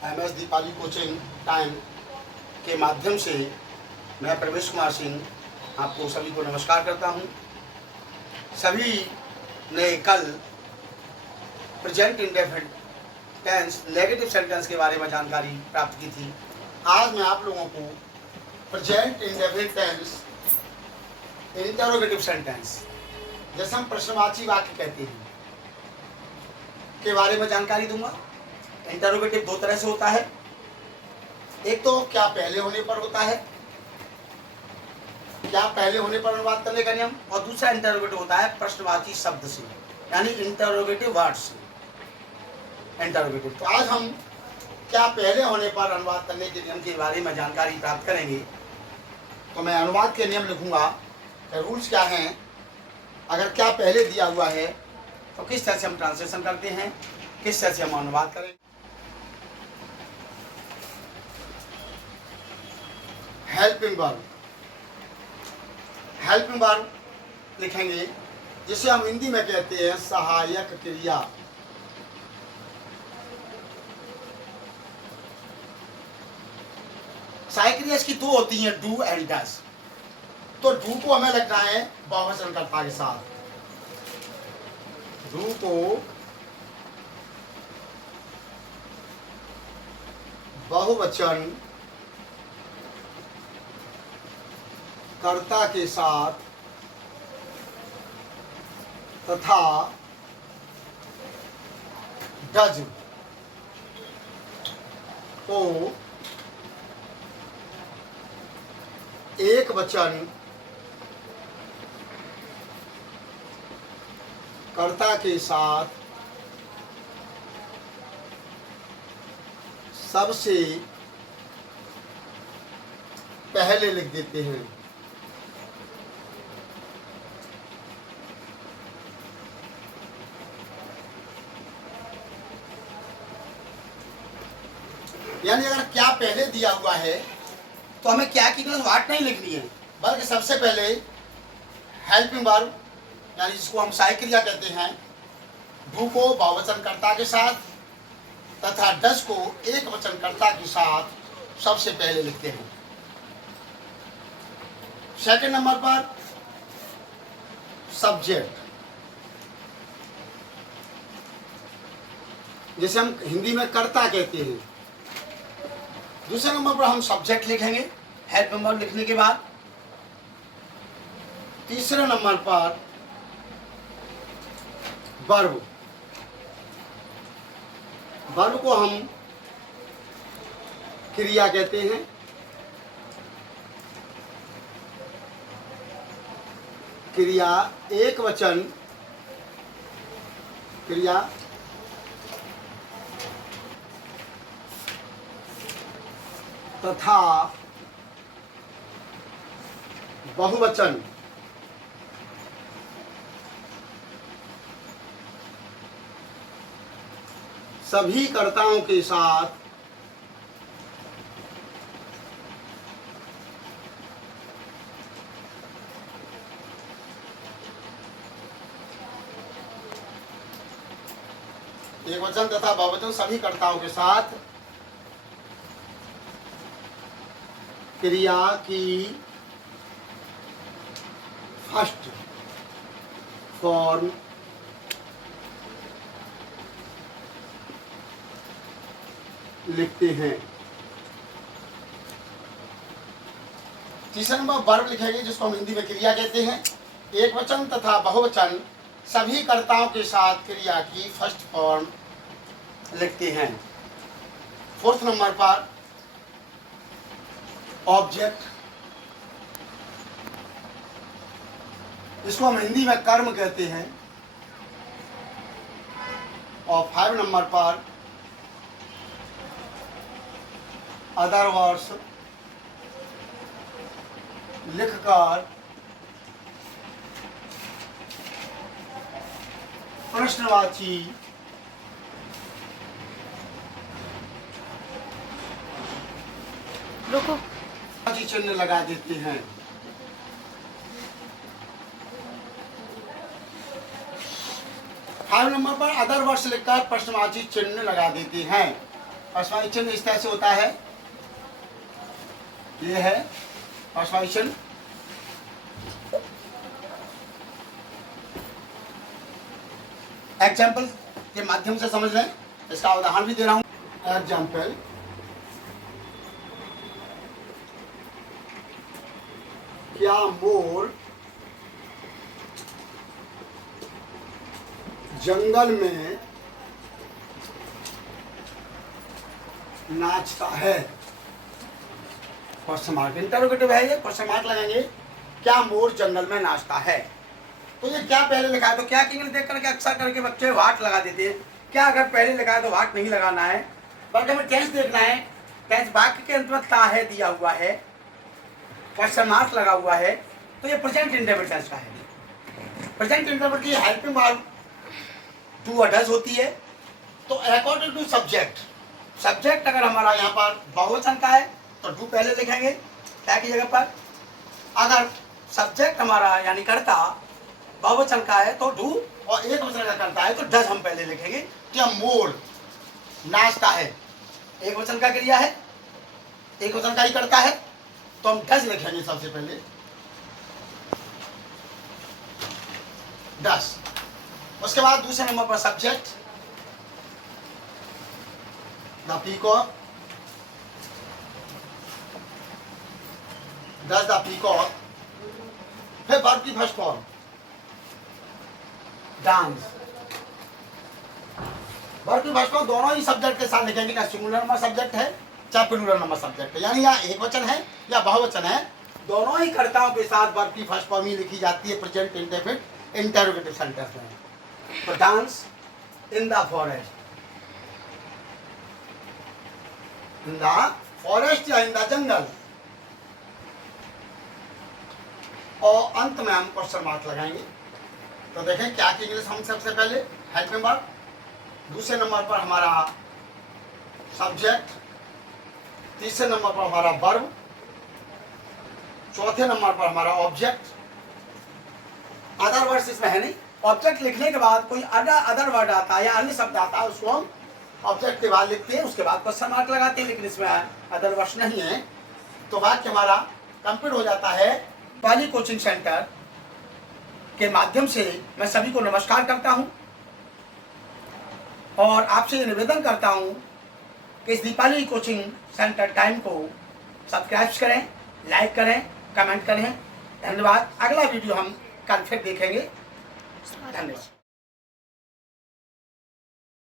MS Deepali coaching time के माध्यम से मैं प्रवेश कुमार सिंह आपको सभी को नमस्कार करता हूं। सभी ने कल present indefinite tense negative sentence के बारे में जानकारी प्राप्त की थी। आज मैं आप लोगों को present indefinite tense interrogative sentence, जैसे हम प्रश्नवाची वाक्य कहते हैं, के बारे में जानकारी दूंगा। इंटरोगेटिव दो तरह से होता है, एक तो क्या पहले होने पर होता है, क्या पहले होने पर अनुवाद करने का नियम, और दूसरा इंटरोगेटिव होता है प्रश्नवाची शब्द से, यानी इंटरोगेटिव वर्ड से इंटरोगेटिव। तो आज हम क्या पहले होने पर अनुवाद करने के नियम के बारे में जानकारी प्राप्त करेंगे। तो मैं अनुवाद के नियम लिखूंगा, रूल्स क्या हैं, अगर क्या पहले दिया हुआ है तो किस तरह से हम ट्रांसलेशन करते हैं, किस तरह से हम अनुवाद करें। हेल्पिंग वर्ब, हेल्पिंग वर्ब लिखेंगे जिसे हम हिंदी में कहते हैं सहायक क्रिया। सहायक क्रिया इसकी दो होती हैं, डू एंड डज। तो डू को हमें लगना है बहुवचन कर्ता के साथ, डू को बहुवचन कर्ता के साथ तथा डज को एक वचन कर्ता के साथ सबसे पहले लिख देते हैं। यानी अगर क्या पहले दिया हुआ है तो हमें क्या की वाट नहीं लिखनी है, बल्कि सबसे पहले हेल्पिंग वर्ब, यानी जिसको हम सहायक क्रिया कहते हैं, डू को बहुवचन कर्ता के साथ तथा डज को एक वचन कर्ता के साथ सबसे पहले लिखते हैं। सेकंड नंबर पर सब्जेक्ट, जिसे हम हिंदी में कर्ता कहते हैं। दूसरे नंबर पर हम सब्जेक्ट लिखेंगे हेल्पिंग वर्ब लिखने के बाद। तीसरे नंबर पर वर्ब, वर्ब को हम क्रिया कहते हैं। क्रिया एक वचन क्रिया तथा बहुवचन सभी कर्ताओं के साथ एक वचन तथा बहुवचन सभी कर्ताओं के साथ क्रिया की फर्स्ट फॉर्म लिखते हैं। तीसरा नंबर वर्ब लिखेंगे, जिसको हम हिंदी में क्रिया कहते हैं। एक वचन तथा बहुवचन सभी कर्ताओं के साथ क्रिया की फर्स्ट फॉर्म लिखते हैं। फोर्थ नंबर पर ऑब्जेक्ट, इसको हम हिंदी में कर्म कहते हैं। और 5 नंबर पर अदर वर्ड्स लिखकर प्रश्नवाची चिन्ह लगा देते हैं। 5 नंबर पर अदर वर्ड्स लिखकर प्रश्नवाची चिन्ह लगा देते हैं। पर्सवाइशन इस तरह से होता है, ये है पर्सवाइशन। एग्जाम्पल के माध्यम से समझ लें, इसका उदाहरण भी दे रहा हूं। एग्जाम्पल, क्या मोर जंगल में नाचता है? क्वेश्चन मार्क, इंटरोगेटिव है ये, क्वेश्चन मार्क लगाएंगे। क्या मोर जंगल में नाचता है? तो ये क्या पहले लिखा है, तो क्या की देख करके अक्सर करके बच्चे वाट लगा देते हैं। क्या अगर पहले लिखा है तो वाट नहीं लगाना है, बल्कि हमें टेंस देखना है। टेंस वाक्य के अंत में ता है दिया हुआ है, क्वेश्चन मार्क लगा हुआ है, तो ये प्रेजेंट इंडेफिनिट टेंस का है। प्रेजेंट इंडेफिनिट की हेल्पिंग वर्ब टू अडर्स होती है। तो अकॉर्डिंग टू सब्जेक्ट, सब्जेक्ट अगर हमारा यहाँ पर बहुवचन का है तो डू पहले लिखेंगे क्या की जगह पर। अगर सब्जेक्ट हमारा यानी कर्ता बहुवचन का है तो डू, और एक वचन का करता है तो डज हम पहले लिखेंगे। क्या मोर नाचता है, एक वचन का क्रिया है, एक वचन का ही करता है, तो हम डज लिखेंगे सबसे पहले, डज। उसके बाद दूसरे नंबर पर subject, the peacock, does the peacock. फिर वर्ब की फर्स्ट फॉर्म डांस। वर्ब की फर्स्ट फॉर्म दोनों ही सब्जेक्ट के साथ लिखेंगे, क्या सिंगुलर नंबर सब्जेक्ट है चाहे प्लूरल नंबर सब्जेक्ट है, यानी या एक वचन है या बहुवचन है, दोनों ही कर्ताओं के साथ वर्ब की फर्स्ट फॉर्म ही लिखी जाती है प्रेजेंट इंडेफिनिट इंटरोगेटिव सेंटेंस में। तो dance in the forest, in the forest या इन द जंगल, और अंत में हम क्वेश्चन मार्क लगाएंगे। तो देखें क्या की इंग्लिश, हम सबसे पहले हेल्पिंग वर्ब, दूसरे नंबर पर हमारा सब्जेक्ट, तीसरे नंबर पर हमारा वर्ब, चौथे नंबर पर हमारा ऑब्जेक्ट। अदर वर्ड्स इसमें है नहीं, ऑब्जेक्ट लिखने के बाद कोई अदर वर्ड आता है या अन्य शब्द आता है, उसको हम ऑब्जेक्ट के बाद लिखते हैं, उसके बाद क्वेश्चन मार्क लगाते हैं, लेकिन इसमें अदर वर्ड्स नहीं है। तो वाक्य हमारा कंप्लीट हो जाता है। दीपाली कोचिंग सेंटर के माध्यम से मैं सभी को नमस्कार करता हूं और आपसे ये निवेदन करता हूं कि इस दीपाली कोचिंग सेंटर टाइम को सब्सक्राइब करें, लाइक करें, कमेंट करें। धन्यवाद। अगला वीडियो हम कल फिर देखेंगे। धन्यवाद।